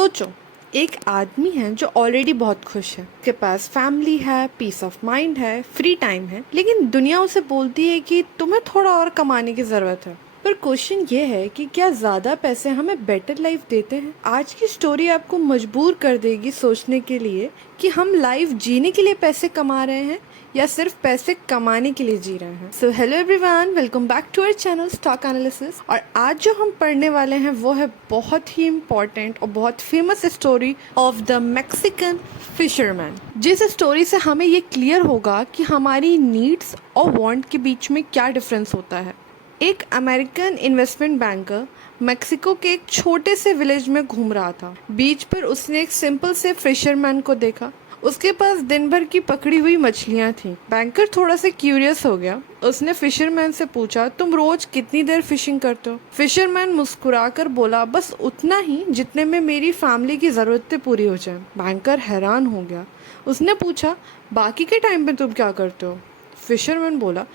सोचो, एक आदमी है जो ऑलरेडी बहुत खुश है, उसके पास फैमिली है, पीस ऑफ माइंड है, फ्री टाइम है, लेकिन दुनिया उसे बोलती है कि तुम्हें थोड़ा और कमाने की जरूरत है। पर क्वेश्चन ये है कि क्या ज्यादा पैसे हमें बेटर लाइफ देते हैं? आज की स्टोरी आपको मजबूर कर देगी सोचने के लिए कि हम लाइफ जीने के लिए पैसे कमा रहे हैं या सिर्फ पैसे कमाने के लिए जी रहे हैं। So hello everyone, welcome back to our channel stock analysis. और आज जो हम पढ़ने वाले हैं वो है बहुत ही इम्पोर्टेंट और बहुत famous story of the Mexican fisherman. जिस स्टोरी से हमें ये क्लियर होगा कि हमारी नीड्स और वांट के बीच में क्या डिफरेंस होता है। एक अमेरिकन इन्वेस्टमेंट बैंकर मेक्सिको के एक छोटे से विलेज में घूम रहा था। बीच पर उसने एक सिंपल से फिशरमैन को देखा। उसके पास दिन भर की पकड़ी हुई मछलियां थीं। बैंकर थोड़ा सा क्यूरियस हो गया। उसने फिशरमैन से पूछा, तुम रोज कितनी देर फिशिंग करते हो? फिशरमैन मुस्कुराकर बोला, बस उतना ही जितने में मेरी फैमिली की ज़रूरतें पूरी हो जाए। बैंकर हैरान हो गया। उसने पूछा, बाकी के टाइम में तुम क्या करते हो? फिशरमैन बोला,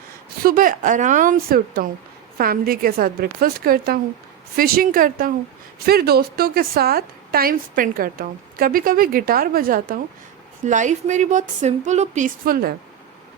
सुबह आराम से उठता हूँ, फैमिली के साथ ब्रेकफास्ट करता हूँ, फिशिंग करता हूँ, फिर दोस्तों के साथ टाइम स्पेंड करता हूँ, कभी कभी गिटार बजाता हूँ। लाइफ मेरी बहुत सिंपल और पीसफुल है।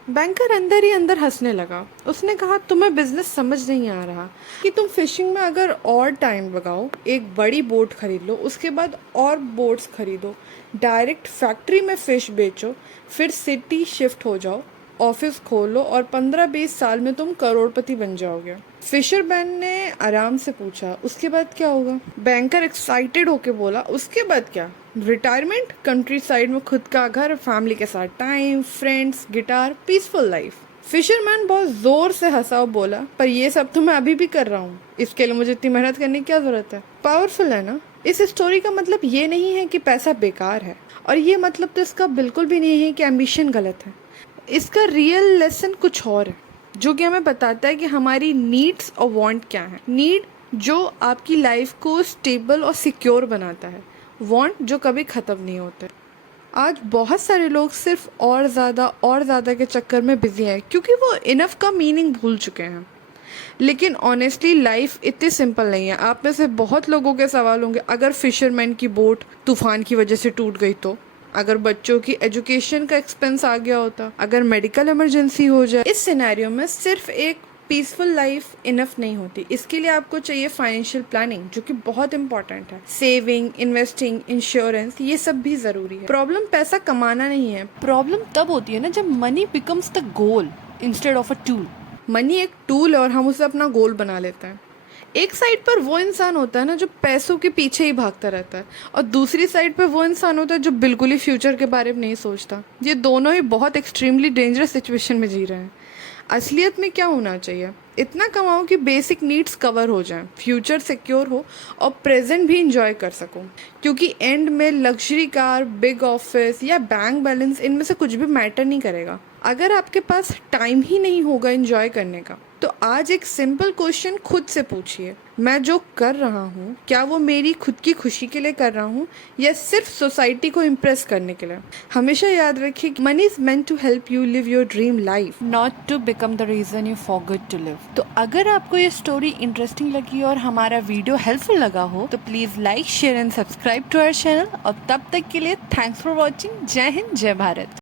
बैंकर अंदर ही अंदर हंसने लगा। उसने कहा, तुम्हें बिजनेस समझ नहीं आ रहा कि तुम फिशिंग में अगर और टाइम लगाओ, एक बड़ी बोट खरीद लो, उसके बाद और बोट्स खरीदो, डायरेक्ट फैक्ट्री में फिश बेचो, फिर सिटी शिफ्ट हो जाओ, ऑफिस खोलो और 15-20 साल में तुम करोड़पति बन जाओगे। फिशरमैन ने आराम से पूछा, उसके बाद क्या होगा? बैंकर एक्साइटेड होके बोला, उसके बाद क्या? रिटायरमेंट, कंट्री साइड में खुद का घर, फैमिली के साथ time, friends, guitar, peaceful life. Fisherman बहुत जोर से हंसा और बोला, पर ये सब तो मैं अभी भी कर रहा हूँ, इसके लिए मुझे इतनी मेहनत करने की क्या जरूरत है? पावरफुल है ना? इस स्टोरी का मतलब ये नहीं है कि पैसा बेकार है, और ये मतलब तो इसका बिल्कुल भी नहीं है कि एम्बिशन गलत है। इसका रियल लेसन कुछ और है, जो कि हमें बताता है कि हमारी नीड्स और वांट क्या है। नीड जो आपकी लाइफ को स्टेबल और सिक्योर बनाता है, वांट जो कभी ख़त्म नहीं होते। आज बहुत सारे लोग सिर्फ और ज़्यादा के चक्कर में बिजी हैं, क्योंकि वो इनफ का मीनिंग भूल चुके हैं। लेकिन ऑनेस्टली लाइफ इतनी सिंपल नहीं है। आप में से बहुत लोगों के सवाल होंगे, अगर फिशरमैन की बोट तूफान की वजह से टूट गई तो? अगर बच्चों की एजुकेशन का एक्सपेंस आ गया होता? अगर मेडिकल इमरजेंसी हो जाए? इस सिनेरियो में सिर्फ एक पीसफुल लाइफ इनफ नहीं होती। इसके लिए आपको चाहिए फाइनेंशियल प्लानिंग, जो कि बहुत इंपॉर्टेंट है। सेविंग, इन्वेस्टिंग, इंश्योरेंस, ये सब भी जरूरी है। प्रॉब्लम पैसा कमाना नहीं है। प्रॉब्लम तब होती है ना जब money becomes the goal instead of a tool. Money एक टूल है और हम उसे अपना गोल बना लेते हैं। एक साइड पर वो इंसान होता है ना जो पैसों के पीछे ही भागता रहता है, और दूसरी साइड पर वो इंसान होता है जो बिल्कुल ही फ्यूचर के बारे में नहीं सोचता। ये दोनों ही बहुत एक्सट्रीमली डेंजरस सिचुएशन में जी रहे हैं। असलियत में क्या होना चाहिए? इतना कमाओ कि बेसिक नीड्स कवर हो जाएं, फ्यूचर सिक्योर हो और प्रेजेंट भी इंजॉय कर सको। क्योंकि एंड में लग्जरी कार, बिग ऑफिस या बैंक बैलेंस, इनमें से कुछ भी मैटर नहीं करेगा अगर आपके पास टाइम ही नहीं होगा इंजॉय करने का। तो आज एक सिंपल क्वेश्चन खुद से पूछिए, मैं जो कर रहा हूँ क्या वो मेरी खुद की खुशी के लिए कर रहा हूँ या सिर्फ सोसाइटी को इम्प्रेस करने के लिए? हमेशा याद रखिए, money is meant to help you live your dream life, not to become the reason you forget to live. तो अगर आपको ये स्टोरी इंटरेस्टिंग लगी और हमारा वीडियो हेल्पफुल लगा हो तो please like, share and subscribe to our channel. और तब तक के लिए थैंक्स फॉर वॉचिंग। जय हिंद, जय भारत।